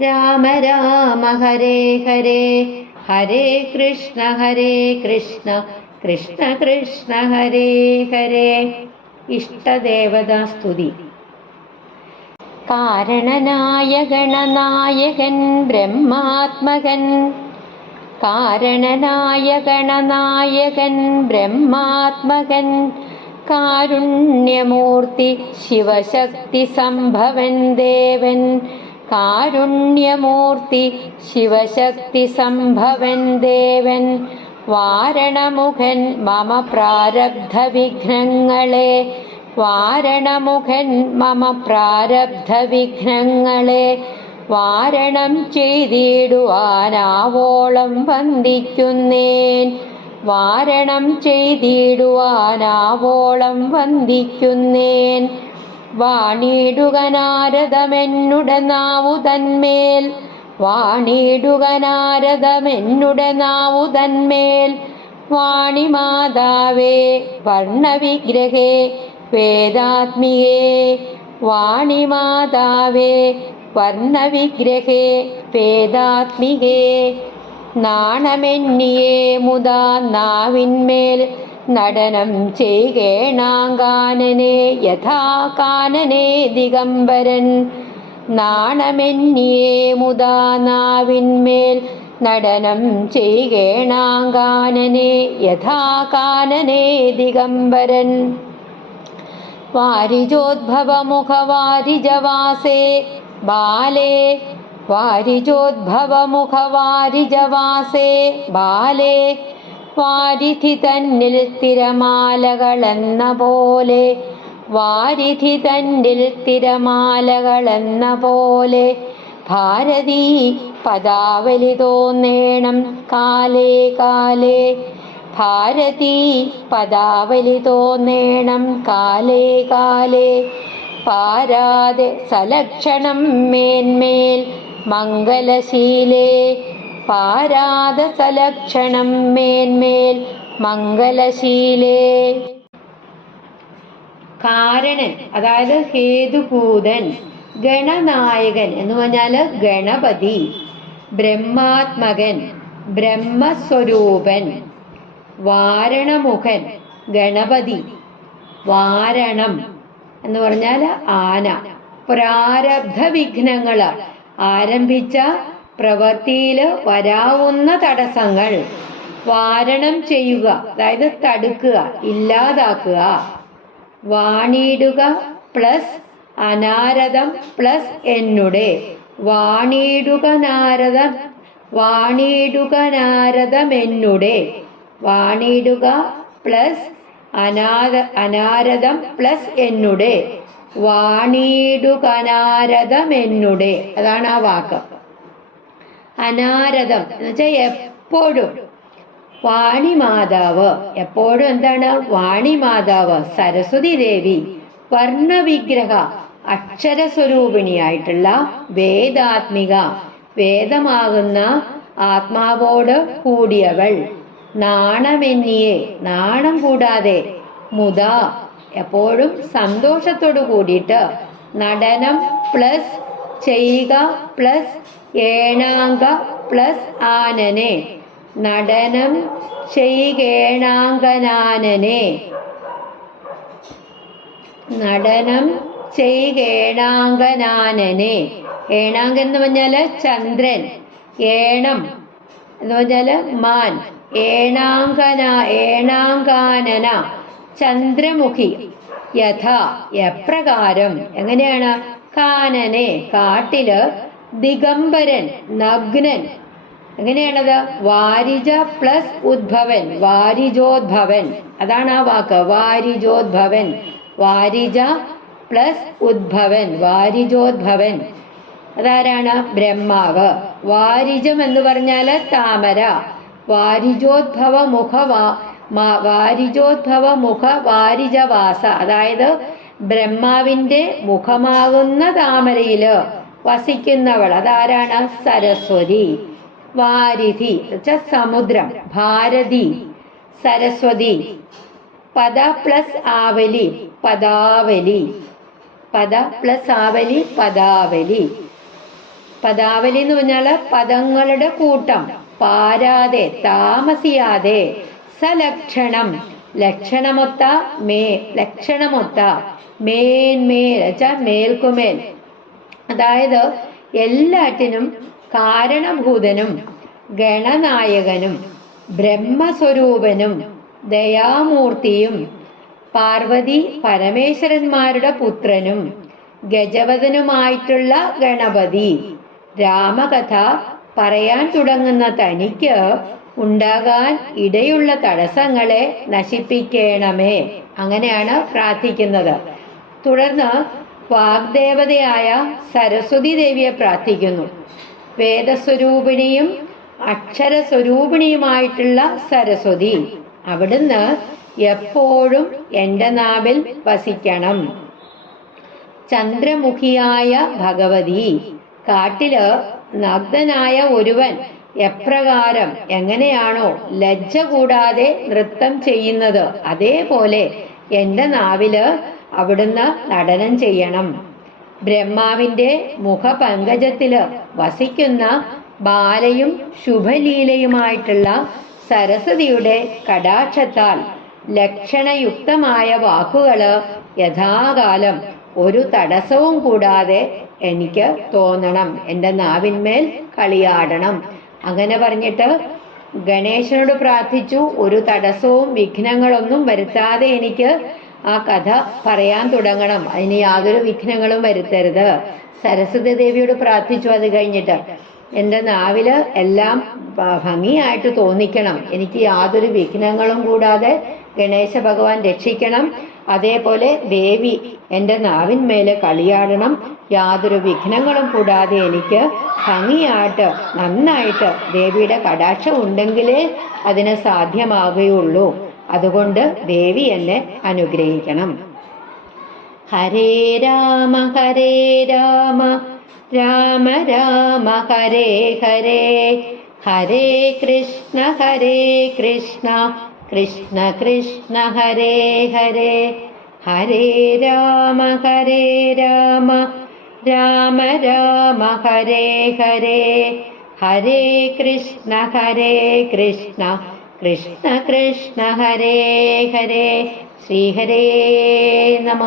രാമ രാമ ഹരേ ഹരേ. ഹരേ കൃഷ്ണ ഹരേ കൃഷ്ണ. കൃഷ്ണ കൃഷ്ണ ഹരേ ഹരേ. ഇഷ്ടദേവതാ സ്തുതി. കാരണനായഗണനായകൻ ബ്രഹ്മാത്മകൻ. കാരണനായഗണനായകൻ ബ്രഹ്മാത്മകൻ. കാരുണ്യമൂർത്തി ശിവശക്തി സംഭവൻ ദേവൻ. കാരുണ്യമൂർത്തി ശിവശക്തി സംഭവൻ ദേവൻ വാരണമുഖൻ മമ പ്രാരബ്ധ വിഘ്നങ്ങളെ വാരണമുഖൻ മമ പ്രാരബ്ധ വിഘ്നങ്ങളെ വാരണം ചെയ്തിടുവാനാവോളം വന്ദിക്കുന്നേൻ വാരണം ചെയ്തിടുവാനാവോളം വന്ദിക്കുന്നേൻ വാണിടുക നാരദമെന്നുടെ നാവു തന്മേൽ വാണിടുക നാരദമെന്നുടെ നാവു തന്മേൽ വാണിമാതാവേ വർണവിഗ്രഹേ വേദാത്മികേ വാണിമാതാവേ വർണവിഗ്രഹേ വേദാത്മികേ നാണമെന്നിയേ മുതാ നാവിന്മേൽ. നടനം ചെയ്യേണാങ്കാനനെ യഥാ കാനനെ ദിഗംബരൻ. നാണമെന്നിയേ മുതാ നടനം ചെയ്യേണാങ്കാനനെ യഥാ കാനനെ ദിഗംബരൻ. വാരിജോദ്ഭവമുഖവാരിജവാസേ ബാലേ. വാരിജോദ്ഭവമുഖവാരിജവാസേ ബാലേ. വാരിധി തന്നിൽ തിരമാലകളെന്ന പോലെ വാരിധി തന്നിൽ തിരമാലകളെന്ന പോലെ ഭാരതീ പദാവലി തോന്നേണം കാലേ കാലേ. ഭാരതീ പദാവലി തോന്നേണം കാലേ കാലേ. പാരാതെ സലക്ഷണം മേന്മേൽ മംഗലശീലേ. പാരാത സലക്ഷണം മേന്മേൽ മംഗലശീലേ. കാരണൻ അതായത് ഹേതുഭൂതൻ ഗണനായകൻ എന്ന് പറഞ്ഞാൽ ഗണപതി ബ്രഹ്മാത്മകൻ ബ്രഹ്മസ്വരൂപൻ വാരണമുഖൻ ഗണപതി വാരണം എന്ന് പറഞ്ഞാൽ ആന. പ്രാരബ്ധ വിഘ്നങ്ങൾ ആരംഭിച്ച പ്രവൃത്തിയിൽ വരാവുന്ന തടസ്സങ്ങൾ വാരണം ചെയ്യുക. അതായത് തടുക്കുക ഇല്ലാതാക്കുക. വാണിയിടുക പ്ലസ് അനാരദം പ്ലസ് എന്നുടെ. വാണിയിടുക നാരദം വാണിയിടുക നാരദം എന്നുടെ. വാണിയിടുക പ്ലസ് അനാര അനാരദം പ്ലസ് എന്നുടെ. വാണിയിടുക നാരദം എന്നുടെ. അതാണ് ആ വാക്ക്. അനാരദം എന്ന് വെച്ചാൽ എപ്പോഴും. വാണി മാതാവ് എപ്പോഴും എന്താണ്? വാണി മാതാവ് സരസ്വതി ദേവി. വർണവിഗ്രഹ. അക്ഷരസ്വരൂപിണിയായിട്ടുള്ള വേദാത്മിക. വേദമാകുന്ന ആത്മാവോട് കൂടിയവൾ. നാണമെന്നിയെ. നാണം കൂടാതെ. മുത. എപ്പോഴും സന്തോഷത്തോടു കൂടിയിട്ട് നടനം പ്ലസ് ചെയ്യുക പ്ലസ് ഏണാങ്ക പ്ലസ് ആനനെ. നടനം ചെയ്യേണാങ്കനാനനെ നടനം ചെയ്യേണാങ്കനാനനെ ഏണാങ്ക എന്ന് പറഞ്ഞാൽ ചന്ദ്രൻ. ഏണം എന്ന് പറഞ്ഞാൽ മാൻ. ഏണാങ്കന ഏണാങ്കാനന. ചന്ദ്രമുഖി. യഥ എപ്രകാരം. എങ്ങനെയാണ്? കാനനെ കാട്ടിൽ ദിഗംബരൻ നഗ്നൻ. എങ്ങനെയാണത്? വാരിജ പ്ലസ് ഉദ്ഭവൻ വാരിജോദ്ഭവൻ. അതാണ് ആ വാക്ക്. വാരിജോദ്ഭവൻ. വാരിജ പ്ലസ് ഉദ്ഭവൻ വാരിജോദ്ഭവൻ. അതാരാണ്? ബ്രഹ്മാവ്. വാരിജം എന്ന് പറഞ്ഞാൽ താമര. വാരിജോദ്ഭവ മുഖ വാരിജോദ്ഭവ മുഖ വാരിജവാസ. അതായത് ബ്രഹ്മാവിന്റെ മുഖമാകുന്ന താമരയിൽ. വസിക്കുന്നവൾ അതാരാണ്? സരസ്വതി. വാരിധി സമുദ്രം ഭാരതി സരസ്വതി. പദ പ്ലസ് ആവലി പദാവലി. പദ പ്ലസ് ആവലി പദാവലി. പദാവലി എന്ന് പറഞ്ഞാൽ പദങ്ങളുടെ കൂട്ടം. പാരാതെ താമസിയാതെ സലക്ഷണം. ലക്ഷണമൊത്ത മേ ലക്ഷണമൊത്ത. മേന്മേൽ മേൽക്കുമേൽ. അതായത് എല്ലാറ്റിനും കാരണഭൂതനും ഗണനായകനും ബ്രഹ്മസ്വരൂപനും ദയാമൂർത്തിയും പാർവതി പരമേശ്വരന്മാരുടെ പുത്രനും ഗജപതനുമായിട്ടുള്ള ഗണപതി. രാമകഥ പറയാൻ തുടങ്ങുന്ന തനിക്ക് ഉണ്ടാകാൻ ഇടയുള്ള തടസ്സങ്ങളെ നശിപ്പിക്കണമേ. അങ്ങനെയാണ് പ്രാർത്ഥിക്കുന്നത്. തുടർന്ന് വാഗ്ദേവതയായ സരസ്വതി ദേവിയെ പ്രാർത്ഥിക്കുന്നു. വേദസ്വരൂപിണിയും അക്ഷരസ്വരൂപിണിയുമായിട്ടുള്ള സരസ്വതി അവിടുന്ന് എപ്പോഴും എന്റെ നാവിൽ വസിക്കണം. ചന്ദ്രമുഖിയായ ഭഗവതി കാട്ടിൽ നഗ്നനായ ഒരുവൻ എപ്രകാരം എങ്ങനെയാണോ ലജ്ജ കൂടാതെ നൃത്തം ചെയ്യുന്നത് അതേപോലെ എന്റെ നാവിൽ അവിടുന്ന് നടനം ചെയ്യണം. ബ്രഹ്മാവിന്റെ മുഖപങ്കജത്തിൽ വസിക്കുന്ന ബാലയും ശുഭലീലയുമായിട്ടുള്ള സരസ്വതിയുടെ കടാക്ഷത്താൽ ലക്ഷണയുക്തമായ വാക്കുകൾ യഥാകാലം ഒരു തടസ്സവും കൂടാതെ എനിക്ക് തോന്നണം. എന്റെ നാവിന്മേൽ കളിയാടണം. അങ്ങനെ പറഞ്ഞിട്ട് ഗണേശനോട് പ്രാർത്ഥിച്ചു. ഒരു തടസ്സവും വിഘ്നങ്ങളൊന്നും വരുത്താതെ എനിക്ക് ആ കഥ പറയാൻ തുടങ്ങണം. അതിന് യാതൊരു വിഘ്നങ്ങളും വരുത്തരുത്. സരസ്വതി ദേവിയോട് പ്രാർത്ഥിച്ചു അത് കഴിഞ്ഞിട്ട് എന്റെ നാവിൽ എല്ലാം ഭംഗിയായിട്ട് തോന്നിക്കണം. എനിക്ക് യാതൊരു വിഘ്നങ്ങളും കൂടാതെ ഗണേശ ഭഗവാൻ രക്ഷിക്കണം. അതേപോലെ ദേവി എന്റെ നാവിന്മേലെ കളിയാടണം. യാതൊരു വിഘ്നങ്ങളും കൂടാതെ എനിക്ക് ഭംഗിയായിട്ട് നന്നായിട്ട് ദേവിയുടെ കടാക്ഷം ഉണ്ടെങ്കിലേ അതിന് സാധ്യമാകുകയുള്ളൂ അതുകൊണ്ട് ദേവി എന്നെ അനുഗ്രഹിക്കണം. ഹരേ രാമ ഹരേ രാമ രാമ രാമ ഹരേ ഹരേ ഹരേ കൃഷ്ണ ഹരേ കൃഷ്ണ കൃഷ്ണ കൃഷ്ണ ഹരേ ഹരേ ഹരേ രാമ ഹരേ രാമ രാമ രാമ ഹരേ ഹരേ ഹരേ കൃഷ്ണ ഹരേ കൃഷ്ണ കൃഷ്ണ കൃഷ്ണ ഹരേ ഹരേ ശ്രീഹരേ നമ.